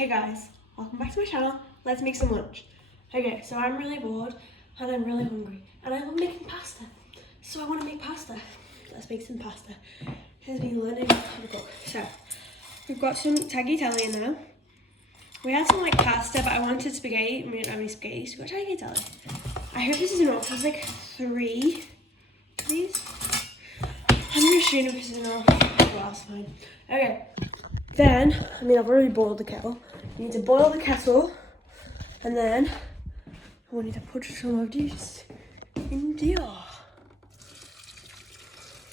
Hey guys, welcome back to my channel. Let's make some lunch. Okay, so I'm really bored and I'm really hungry and I love making pasta. So I want to make pasta. Let's make some pasta. Here's me learning how to cook. So we've got some tagliatelle in there. We had some like pasta, but I wanted spaghetti and we didn't have any spaghetti, so we got tagliatelle. I hope this is enough. There's like 3 of these. I'm gonna assume if this is enough. Well, that's fine. Okay. Then, I've already boiled the kettle. You need to boil the kettle, and then we need to put some of this in there.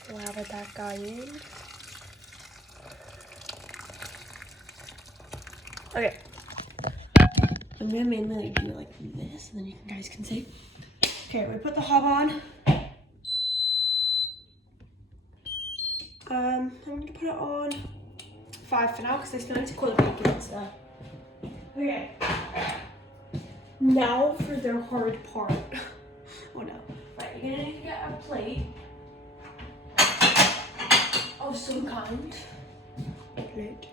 We'll have that going. Okay. I'm gonna mainly like do it like this, and then you guys can see. Okay, we put the hob on. I'm gonna put it on 5 for now because I still need to cook the bacon and stuff. Okay. Now for the hard part. Oh no. Right, you're gonna need to get a plate of some kind. Plate.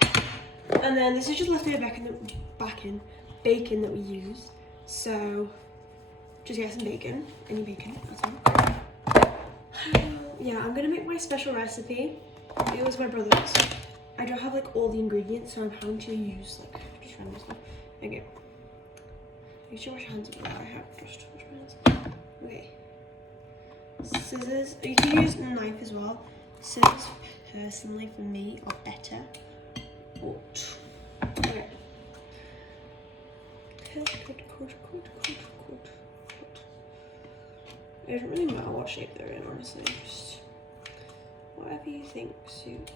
And then this is just leftover bacon that we use. So just get some bacon, any bacon, that's fine. Yeah, I'm gonna make my special recipe. It was my brother's. I don't have like all the ingredients, so I'm having to use like just random stuff. Okay. Make sure you wash your hands before I have just wash my hands. Okay. Scissors. You can use a knife as well. Scissors, personally, for me, are better. But okay. Cut. It doesn't really matter what shape they're in, honestly. Just whatever you think suits.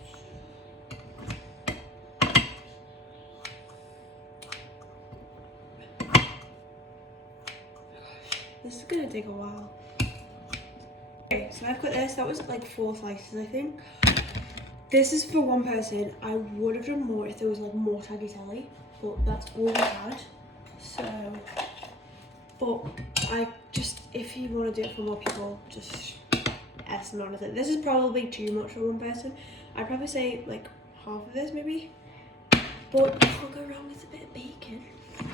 This is gonna take a while. Okay, so I've got this. That was like 4 slices, I think. This is for 1 person. I would have done more if there was like more tagliatelle, but that's all we had. So, but if you want to do it for more people, just estimate of it. This is probably too much for 1 person. I'd probably say like half of this maybe. But you can't go wrong with a bit of bacon.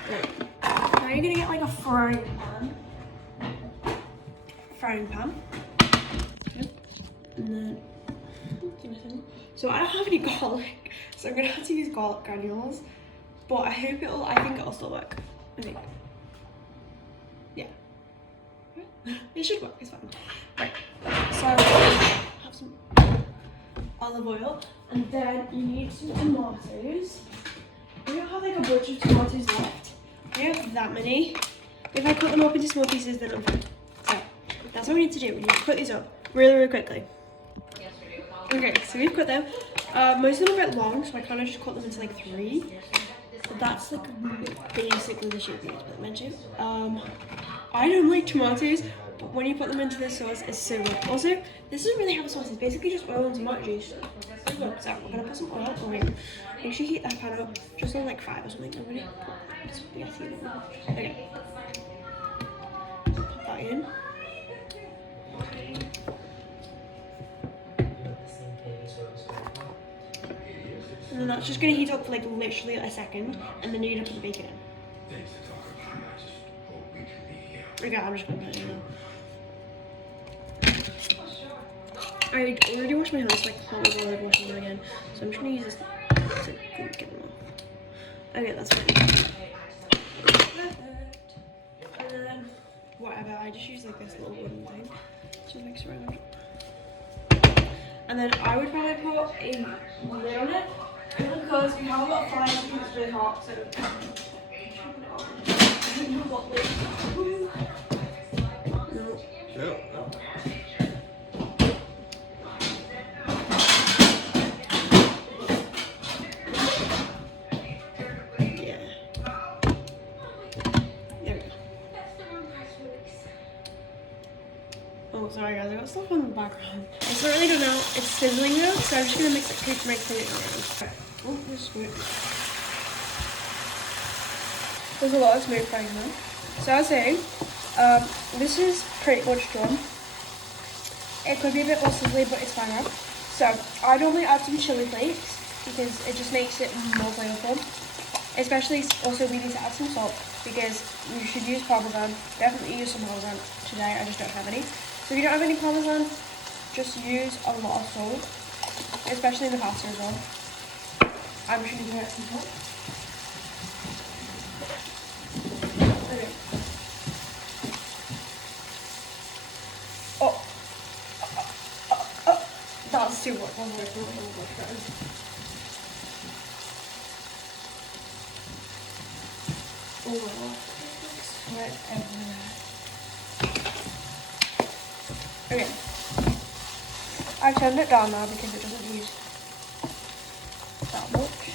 Right. Now you're gonna get like a frying pan. Yep. And then, so I don't have any garlic, so I'm gonna have to use garlic granules. But I think it'll still work. I think. Yeah. It should work, it's fine. Right. So have some olive oil, and then you need some tomatoes. We don't have like a bunch of tomatoes left. We have that many. If I cut them up into small pieces, then I'm fine. So that's what we need to do. We need to cut these up really quickly. Okay, so we've cut them. Most of them are a bit long, so I kind of just cut them into like 3. So that's like basically the shape we need to put them into. I don't like tomatoes, but when you put them into this sauce, it's so good. Also, this doesn't really have a sauce. It's basically just oil and tomato juice. So we're gonna put some oil on it. Make sure you heat that pan up just on like 5 or something. Okay. Put that in. And then that's just gonna heat up for like literally a second, and then you're gonna put the bacon in. Okay, I'm just gonna put it in now. I already washed my hands, so I can't bother washing them again. So I'm just gonna use this to get them off. Okay, that's fine. Perfect. And then, whatever, I just use like this little wooden thing to mix around. And then I would probably put a lid on it, because we have a lot of fire and it's really hot, so no. Oh, sorry guys, I got stuff on the background. I certainly don't know. It's sizzling though, so I'm just gonna mix it around. Oh, there's smoke. There's a lot of smoke right now. So I was saying, this is pretty much done. It could be a bit more sizzly, but it's fine now. So I normally add some chili flakes because it just makes it more flavorful. Especially, also we need to add some salt because you should use Parmesan. Definitely use some Parmesan today, I just don't have any. So if you don't have any Parmesan, just use a lot of salt, especially in the pasta as well. I'm just going to put some salt. Okay. That's too much. Oh my god, sweat everywhere. Okay, I've turned it down now because it doesn't use that much.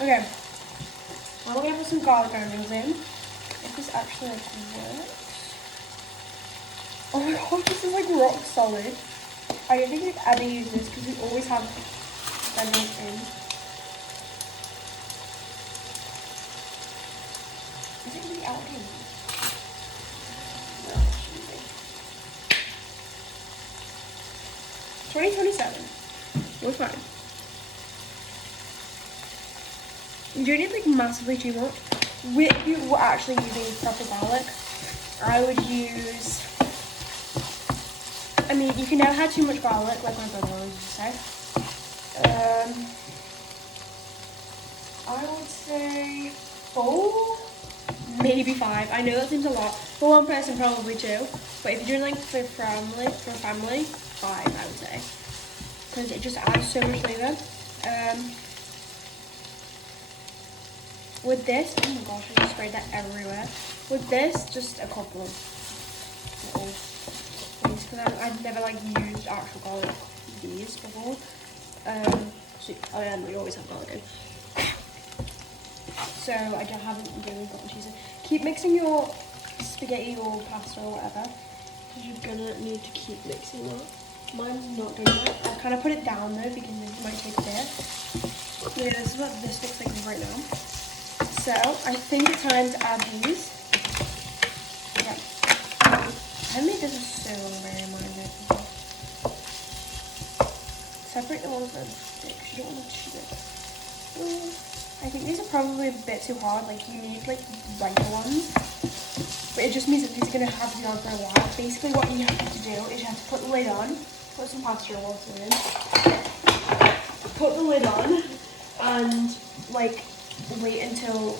Okay, now we're gonna put some garlic granules in. If this actually like works. Oh my god, this is like rock solid. I don't think we've ever used this because we always have granules in. Is it really out of here? No, it shouldn't be. 2027. We're fine. You don't need like massively too much. If you were actually using proper garlic, I would use. I mean, you can never have too much garlic, like my brother always used to say. I would say 4. Maybe 5. I know that seems a lot. For one person, probably 2. But if you're doing like for family, 5, I would say. Because it just adds so much flavour. With this, oh my gosh, I just sprayed that everywhere. With this, just a couple little things. Because I've never like used actual garlic these before. So, oh yeah, we always have garlic in. So I haven't really gotten cheese in. Keep mixing your spaghetti or pasta or whatever, because you're gonna need to keep mixing that. Mine's not doing that. I'll kind of put it down though because it might take a bit. Yeah, this is what this looks like right now. So I think it's time to add these. Okay. I made this so long, very minded. Separate the ones that are thick. You don't want to chew it. I think these are probably a bit too hard, like you need like lighter ones, but it just means that these are going to have to be on for a while. Basically what you have to do is you have to put the lid on, put some pasta water in, put the lid on, and like wait until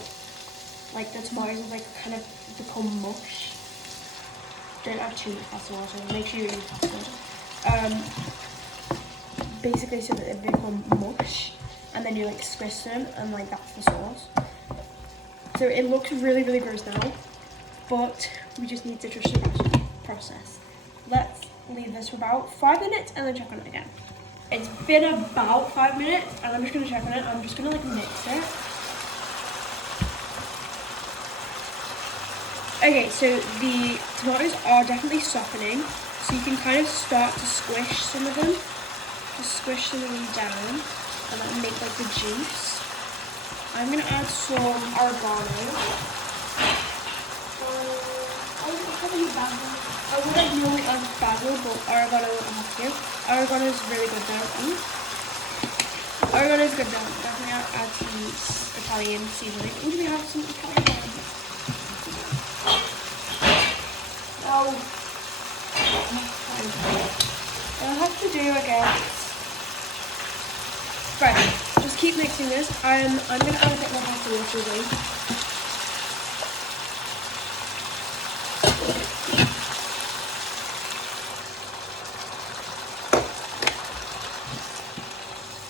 like the tomatoes like kind of become mush. Don't add too much pasta water, make sure you use pasta water. Basically so that they become mush. And then you like squish them and like that's the sauce. So it looks really, really gross now, but we just need to trust the process. Let's leave this for about 5 minutes and then check on it again. It's been about 5 minutes and I'm just gonna check on it. I'm just gonna like mix it. Okay, so the tomatoes are definitely softening. So you can kind of start to squish some of them. Just squish some of them down. And then make like the juice. I'm gonna add some oregano. I would like normally add basil, but oregano I have to. Oregano is really good though. Oregano is good though. Definitely add some Italian seasoning. Would we have some Italian? Oh, I'll have to do again. Right, just keep mixing this. I'm going to add a bit more pasta water as well.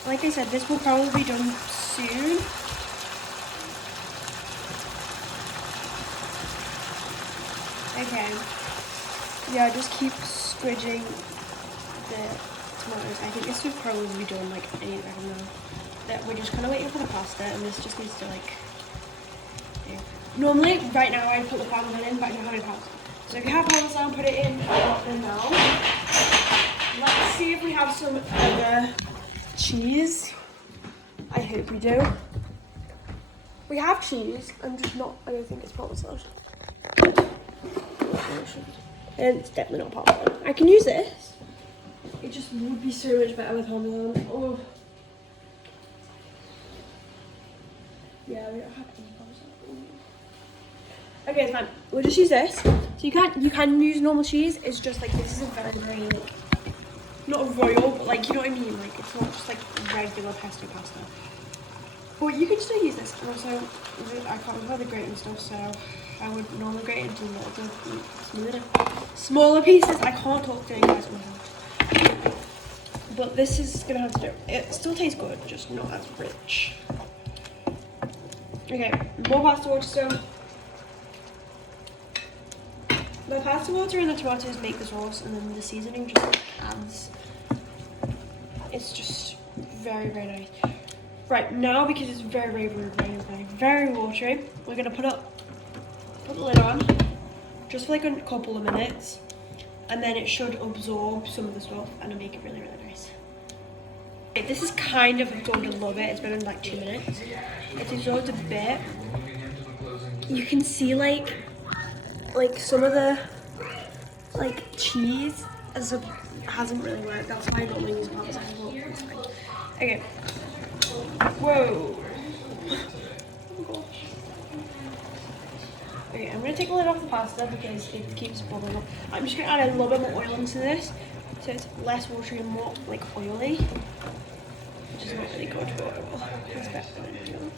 Like I said, this will probably be done soon. Okay. Yeah, just keep squidging the tomatoes. I think this would probably be done like any, I don't know. That we're just kind of waiting for the pasta, and this just needs to like. Yeah. Normally, right now I put the parmesan in, but I don't have any parmesan. So if you have parmesan, put it in now. Let's see if we have some other cheese. I hope we do. We have cheese. I'm just not. I don't think it's parmesan. And it's definitely not parmesan. I can use this. It just would be so much better with parmesan. Oh. don't have any Parmesan. Okay, it's fine. We'll just use this. So you can use normal cheese. It's just like this is a very like not royal, but like you know what I mean. Like it's not just like regular pesto pasta. But you can still use this. And also, I can't remember the grating stuff, so I would normally grate into smaller pieces. I can't talk to you guys. But this is gonna have to do. It still tastes good, just not as rich. Okay, more pasta water. So the pasta water and the tomatoes make the sauce, and then the seasoning just adds. It's just very, very nice. Right now, because it's very watery, we're gonna put the lid on, just for like a couple of minutes, and then it should absorb some of the stuff and it'll make it really, really nice. Okay, this is kind of going to love it. It's been in like 2 minutes. It's absorbed a bit. You can see like some of the like cheese hasn't really worked. That's why I don't use Parmesan. It's fine. Okay. Whoa. Oh my gosh. Okay, I'm gonna take the lid off the pasta because it keeps bubbling up. I'm just gonna add a little bit more oil into this, so it's less watery and more like oily, which is not really good, but it's better than it.